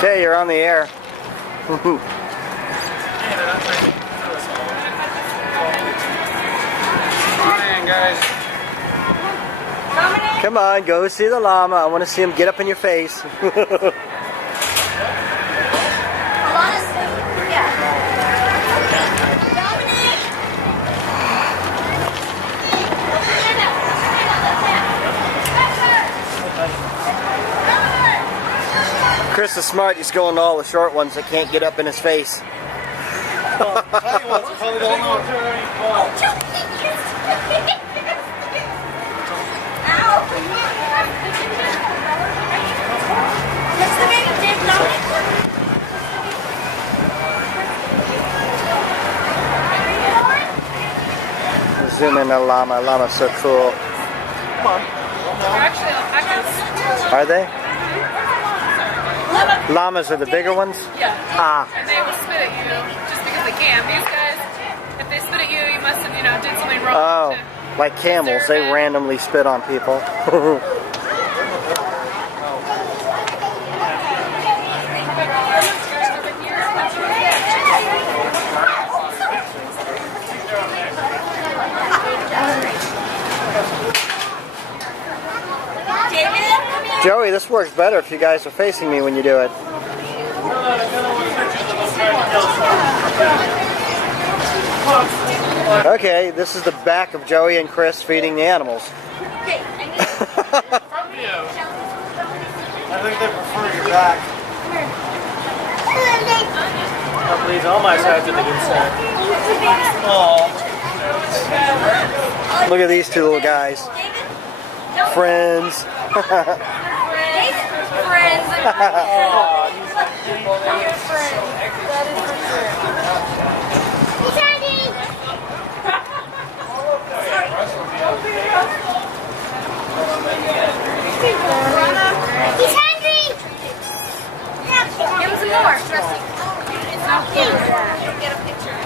Okay, you're on the air. Guys. Come on, go see the llama. I want to see him get up in your face. Chris is smart. He's going to all the short ones that can't get up in his face. Well, tell you what, probably don't know. Zoom in the llama. Llama's so cool. Come on. Are they? Llamas are the bigger ones? Yeah. Ah. And they will spit at you just because they can. These guys, if they spit at you, you must have, did something wrong. Oh, like camels, they randomly spit on people. Joey, this works better if you guys are facing me when you do it. Okay, this is the back of Joey and Chris feeding the animals. I think they prefer your back. Please, all my sides are the good side. Oh. Look at these two little guys. Friends. Friends. He's hungry! Give him some more. It's not cute. Get a picture.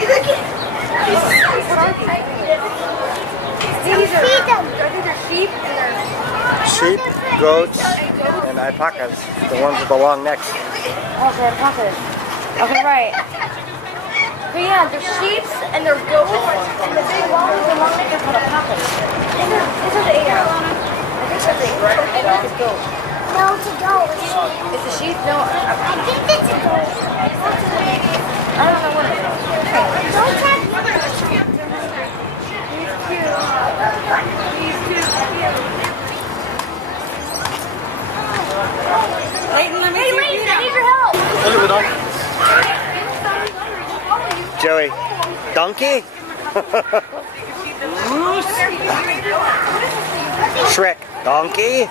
Look at These are, I think they're sheep and they're... Sheep, goats, and alpacas. The ones with the long necks. Okay, alpacas. Okay, right. So yeah, they're sheep and they're goats, and the big ones, the long neck, are called alpacas. This is a, I think that's a goat. No, it's a goat. It's a sheep? No, I think it's a goat. I don't know what it is. Goats have Layton, I need your help. Look at the dog. Joey, donkey? Shrek, donkey?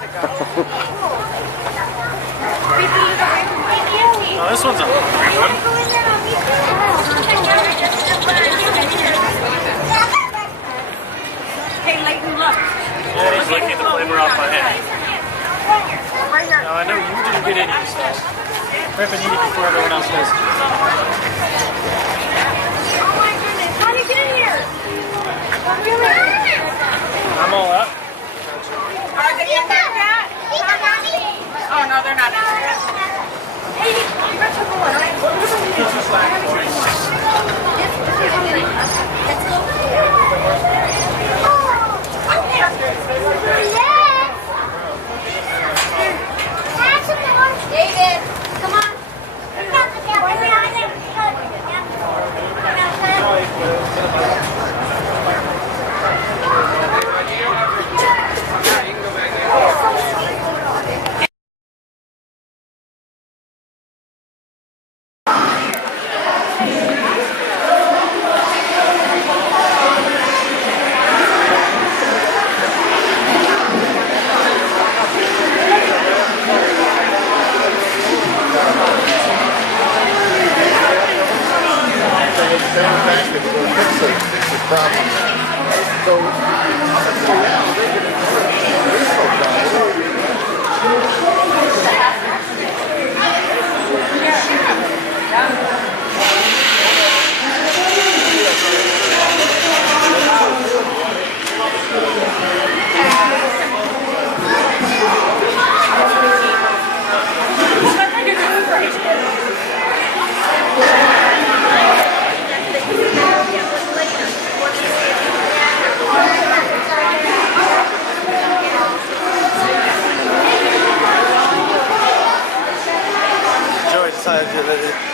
Oh, this one's a great one. Hey, Layton, look. Yeah, he's licking the flavor off my hand. Now, I know you didn't get any, so rip and eat it before everyone else does. Oh my goodness, how did you get in here? I'm all up. Are they in there, Matt? Oh no, they're not in there. Hey, you got to go on, right? David, come on.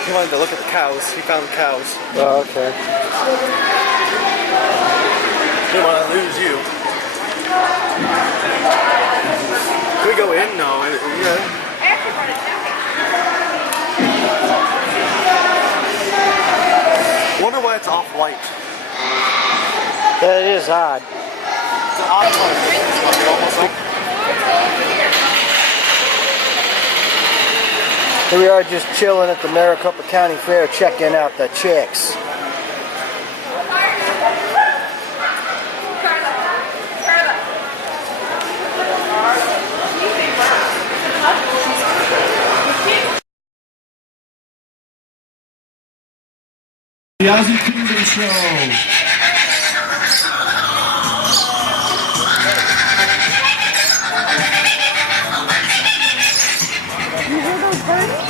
He wanted to look at the cows. He found cows. Oh, okay. Didn't want to lose you. Can we go in? No. Yeah. Wonder why it's off white. That is odd. It's an odd color. Almost like Here we are just chilling at the Maricopa County Fair, checking out the chicks. The Ozzy Kingdom Show. You hear those birds?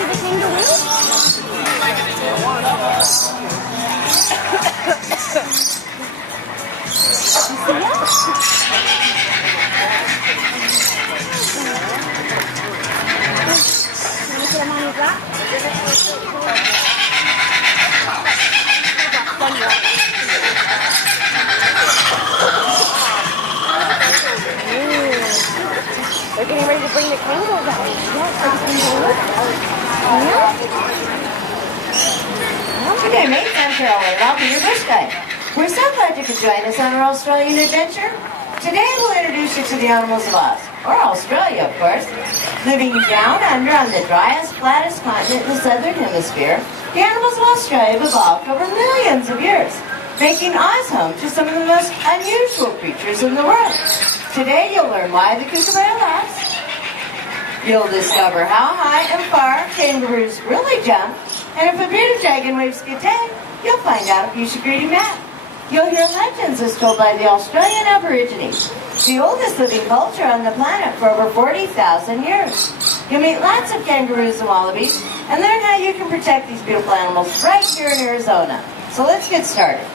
You see the kangaroos? Can you put them on your back? They're getting ready to bring the kangaroos out. Okay, mates, I'm Carol and I'll be your bush guide. We're so glad you could join us on our Australian adventure. Today we'll introduce you to the animals of Oz, or Australia, of course. Living down under on the driest, flattest continent in the southern hemisphere, the animals of Australia have evolved over millions of years, making Oz home to some of the most unusual creatures in the world. Today you'll learn why the kookaburra laughs. You'll discover how high and far kangaroos really jump, and if a bearded dragon waves good day, you'll find out if you should greet him back. You'll hear legends as told by the Australian Aborigines, the oldest living culture on the planet for over 40,000 years. You'll meet lots of kangaroos and wallabies, and learn how you can protect these beautiful animals right here in Arizona. So let's get started.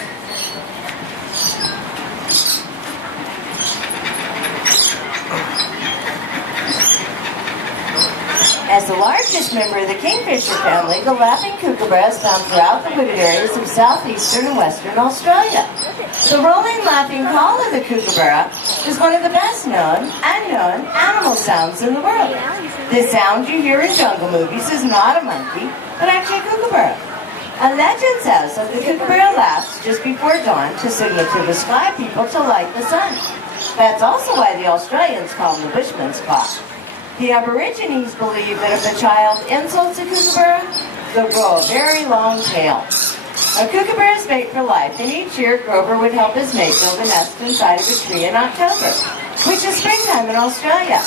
As the largest member of the kingfisher family, the laughing kookaburra is found throughout the wooded areas of southeastern and western Australia. The rolling, laughing call of the kookaburra is one of the best known, unknown animal sounds in the world. The sound you hear in jungle movies is not a monkey, but actually a kookaburra. A legend says that the kookaburra laughs just before dawn to signal to the sky people to light the sun. That's also why the Australians call him the bushman's clock. The Aborigines believe that if a child insults a kookaburra, they'll grow a very long tail. A kookaburra is mate for life, and each year Grover would help his mate build a nest inside of a tree in October, which is springtime in Australia.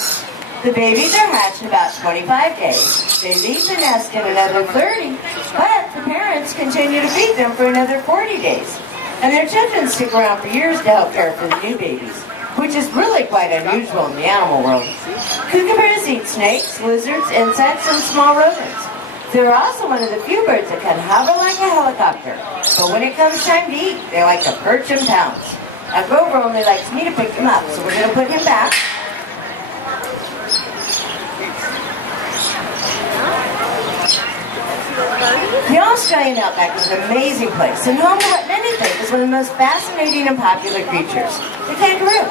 The babies are hatched in about 25 days. They leave the nest in another 30, but the parents continue to feed them for another 40 days. And their children stick around for years to help care for the new babies, which is really quite unusual in the animal world. Kookaburras eat snakes, lizards, insects, and small rodents. They're also one of the few birds that can hover like a helicopter. But when it comes time to eat, they like to perch and pounce. Now Grover only likes me to pick him up, so we're going to put him back. The Australian outback is an amazing place, and home to what many think is one of the most fascinating and popular creatures, the kangaroo.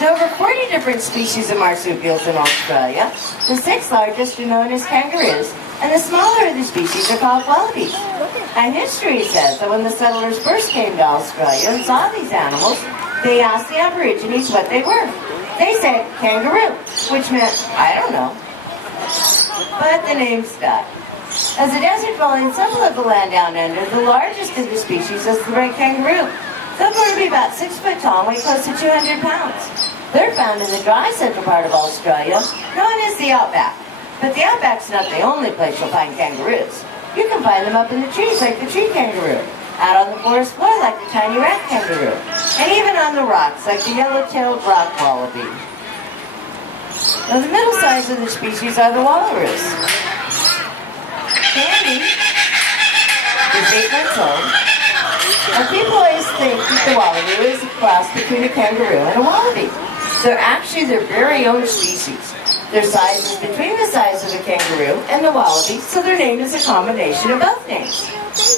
There are over 40 different species of marsupials in Australia. The 6 largest are known as kangaroos, and the smaller of the species are called wallabies. And history says that when the settlers first came to Australia and saw these animals, they asked the Aborigines what they were. They said kangaroo, which meant, I don't know. But the name stuck. As a desert-dwelling symbol of the land down under, the largest of the species is the red kangaroo. They'll grow to be about 6 foot tall and weigh close to 200 pounds. They're found in the dry central part of Australia, known as the outback. But the outback's not the only place you'll find kangaroos. You can find them up in the trees like the tree kangaroo, out on the forest floor like the tiny rat kangaroo, and even on the rocks like the yellow-tailed rock wallaby. Now the middle size of the species are the wallaroos. Candy is 8 months old, and people always think that the wallaby is a cross between a kangaroo and a wallaby. They're actually their very own species. Their size is between the size of the kangaroo and the wallaby, so their name is a combination of both names.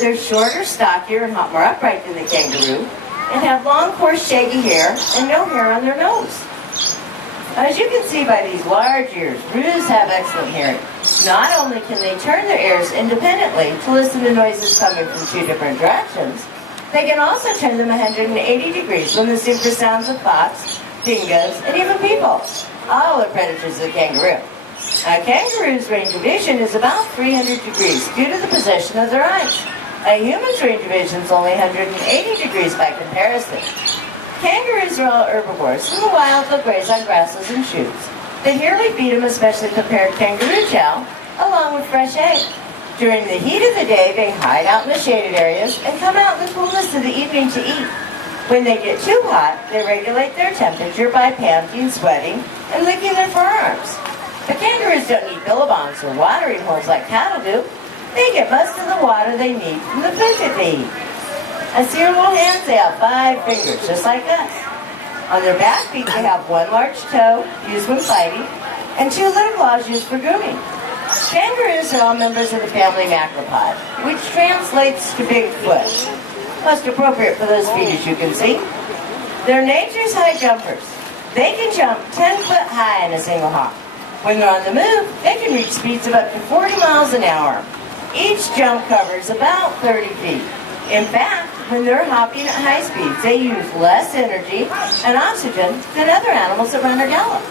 They're shorter, stockier, and more upright than the kangaroo, and have long, coarse, shaggy hair and no hair on their nose. As you can see by these large ears, roos have excellent hearing. Not only can they turn their ears independently to listen to noises coming from two different directions, they can also turn them 180 degrees when listening for sounds of fox, dingoes, and even people. All are predators of the kangaroo. A kangaroo's range of vision is about 300 degrees due to the position of their eyes. A human's range of vision is only 180 degrees by comparison. Kangaroos are all herbivores. In the wild, they'll graze on grasses and shoots. They here we feed them especially prepared kangaroo chow, along with fresh egg. During the heat of the day, they hide out in the shaded areas and come out in the coolness of the evening to eat. When they get too hot, they regulate their temperature by panting, sweating, and licking their forearms. The kangaroos don't need billabongs or watering holes like cattle do. They get most of the water they need from the food that they eat. As see their little hands, they have 5 fingers, just like us. On their back feet, they have 1 large toe, used when fighting, and 2 little claws used for grooming. Kangaroos are all members of the family Macropod, which translates to Bigfoot. Most appropriate for those feet, as you can see. They're nature's high jumpers. They can jump 10 foot high in a single hop. When they're on the move, they can reach speeds of up to 40 miles an hour. Each jump covers about 30 feet. In fact, when they're hopping at high speeds, they use less energy and oxygen than other animals that run or gallop.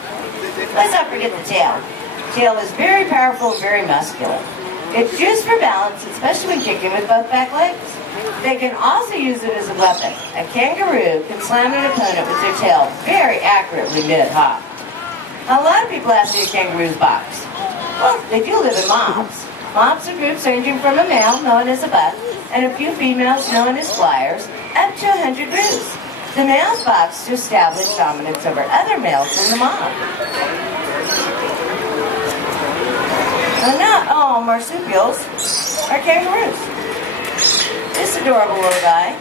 Let's not forget the tail. The tail is very powerful and very muscular. It's used for balance, especially when kicking with both back legs. They can also use it as a weapon. A kangaroo can slam an opponent with their tail very accurately mid-hop. A lot of people ask me a kangaroo's box. Well, they do live in mobs. Mobs are groups ranging from a male, known as a buck, and a few females, known as flyers, up to 100 roos. The male's box to establish dominance over other males in the mob. And not all marsupials are kangaroos. This adorable little guy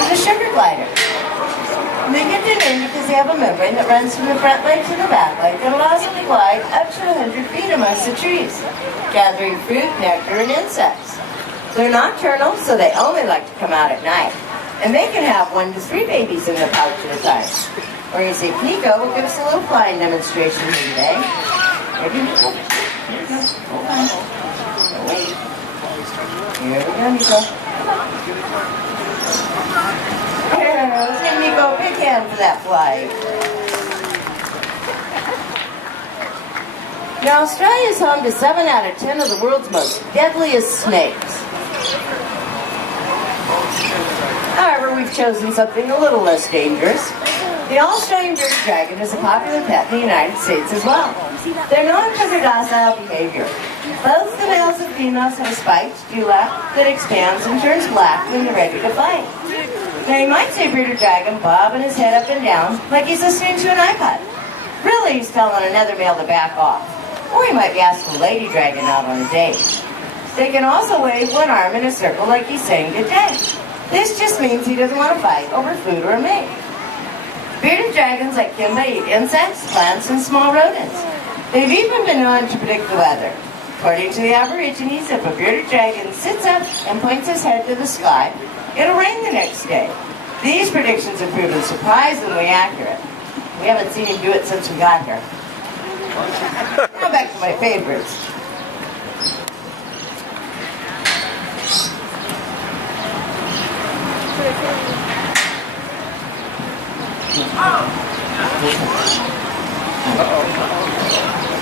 is a sugar glider. They get their name because they have a membrane that runs from the front leg to the back leg that allows them to glide up to 100 feet amongst the trees, gathering fruit, nectar, and insects. They're nocturnal, so they only like to come out at night. And they can have 1 to 3 babies in the pouch at a time. We're going to see if Nico will give us a little flying demonstration here today. Maybe Nico. Here we go. Hold on. Oh, wait. Here we go, Nico. Here, let's give Nico a big hand for that fly. Now, Australia is home to 7 out of 10 of the world's most deadliest snakes. However, we've chosen something a little less dangerous. The Australian bearded dragon is a popular pet in the United States as well. They're known for their docile behavior. Both the males and females have a spiked dewlap that expands and turns black when they're ready to fight. Now, you might say bearded dragon bobbing his head up and down like he's listening to an iPod. Really, he's telling another male to back off. Or he might be asking a lady dragon out on a date. They can also wave 1 arm in a circle like he's saying good day. This just means he doesn't want to fight over food or a mate. Bearded dragons like Kimba eat insects, plants, and small rodents. They've even been known to predict the weather. According to the Aborigines, if a bearded dragon sits up and points his head to the sky, it'll rain the next day. These predictions have proven surprisingly accurate. We haven't seen him do it since we got here. Now back to my favorites.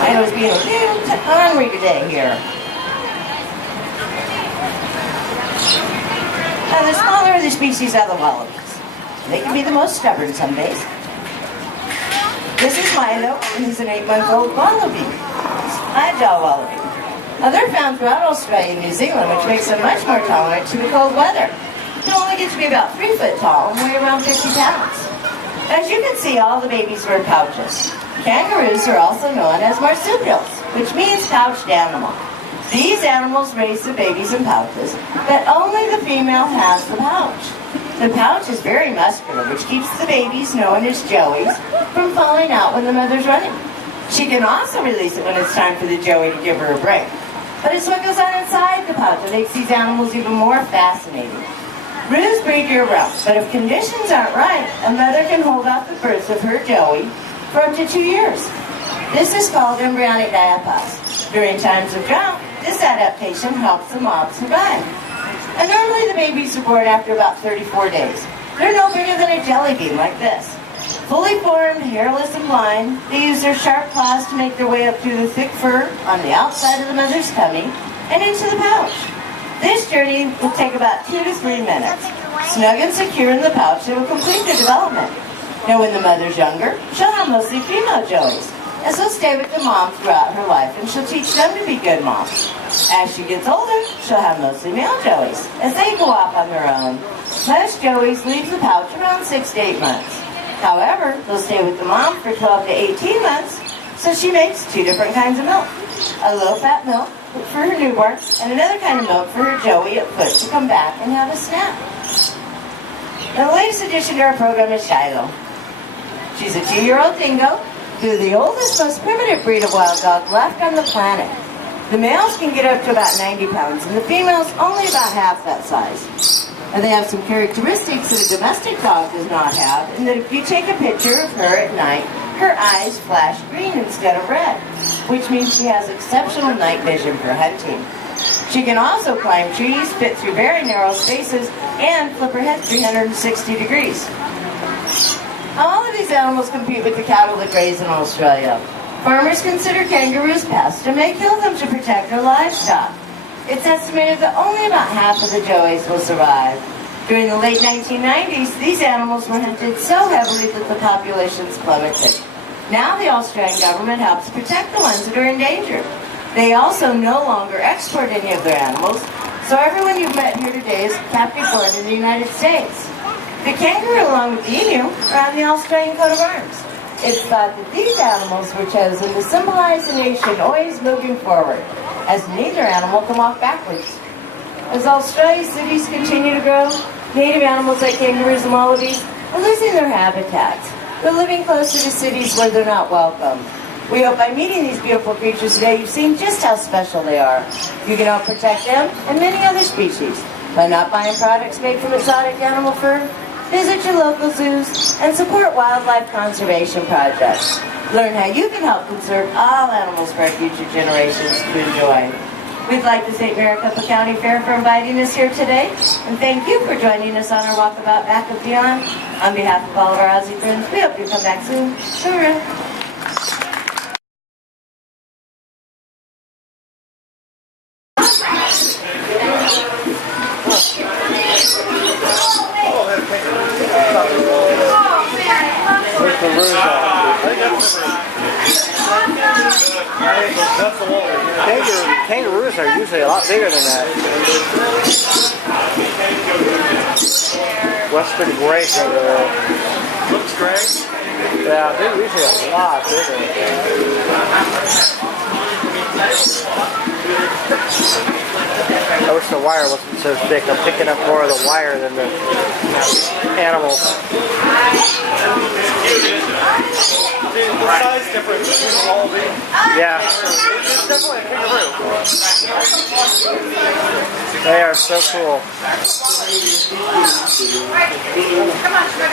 I was being a little hungry today here. Now, the smaller of the species are the wallabies. They can be the most stubborn some days. This is Milo, and he's an 8-month-old wallaby. Agile wallaby. Now, they're found throughout Australia and New Zealand, which makes them much more tolerant to the cold weather. They only get to be about 3 foot tall and weigh around 50 pounds. As you can see, all the babies wear pouches. Kangaroos are also known as marsupials, which means pouched animal. These animals raise the babies in pouches, but only the female has the pouch. The pouch is very muscular, which keeps the babies, known as joeys, from falling out when the mother's running. She can also release it when it's time for the joey to give her a break. But it's what goes on inside the pouch that makes these animals even more fascinating. Roos breed year-round, but if conditions aren't right, a mother can hold off the birth of her joey for up to 2 years. This is called embryonic diapause. During times of drought, this adaptation helps the mom survive. And normally the babies are born after about 34 days. They're no bigger than a jelly bean like this. Fully formed, hairless, and blind, they use their sharp claws to make their way up through the thick fur on the outside of the mother's tummy and into the pouch. This journey will take about 2 to 3 minutes. Snug and secure in the pouch, they will complete their development. Now when the mother's younger, she'll have mostly female joeys, and she'll stay with the mom throughout her life, and she'll teach them to be good moms. As she gets older, she'll have mostly male joeys, as they go off on their own. Most joeys leave the pouch around 6 to 8 months. However, they'll stay with the mom for 12 to 18 months, so she makes 2 different kinds of milk. A low-fat milk for her newborn, and another kind of milk for her joey at foot to come back and have a snack. Now, the latest addition to our program is Shiloh. She's a 2-year-old dingo, who the oldest, most primitive breed of wild dog left on the planet. The males can get up to about 90 pounds, and the females only about half that size. And they have some characteristics that a domestic dog does not have, and that if you take a picture of her at night, her eyes flash green instead of red, which means she has exceptional night vision for hunting. She can also climb trees, fit through very narrow spaces, and flip her head 360 degrees. All of these animals compete with the cattle that graze in Australia. Farmers consider kangaroos pests and may kill them to protect their livestock. It's estimated that only about half of the joeys will survive. During the late 1990s, these animals were hunted so heavily that the populations plummeted. Now the Australian government helps protect the ones that are endangered. They also no longer export any of their animals, so everyone you've met here today is captive born in the United States. The kangaroo, along with the emu, are on the Australian coat of arms. It's thought that these animals were chosen to symbolize a nation always moving forward, as neither animal can walk backwards. As Australia's cities continue to grow, native animals like kangaroos and wallabies are losing their habitats. They're living closer to cities where they're not welcome. We hope by meeting these beautiful creatures today, you've seen just how special they are. You can help protect them and many other species by not buying products made from exotic animal fur. Visit your local zoos and support wildlife conservation projects. Learn how you can help conserve all animals for our future generations to enjoy. We'd like to thank Maricopa County Fair for inviting us here today, and thank you for joining us on our walkabout back of beyond. On behalf of all of our Aussie friends, we hope you come back soon. Hoorah! Where's the roos at? Kangaroos are usually a lot bigger than that. Western gray kangaroo. Looks great. Yeah, they're usually a lot bigger. I wish the wire wasn't so thick. I'm picking up more of the wire than the animals. The size difference between all of these. Yeah. It's definitely a kangaroo. They are so cool. Come on, sugar.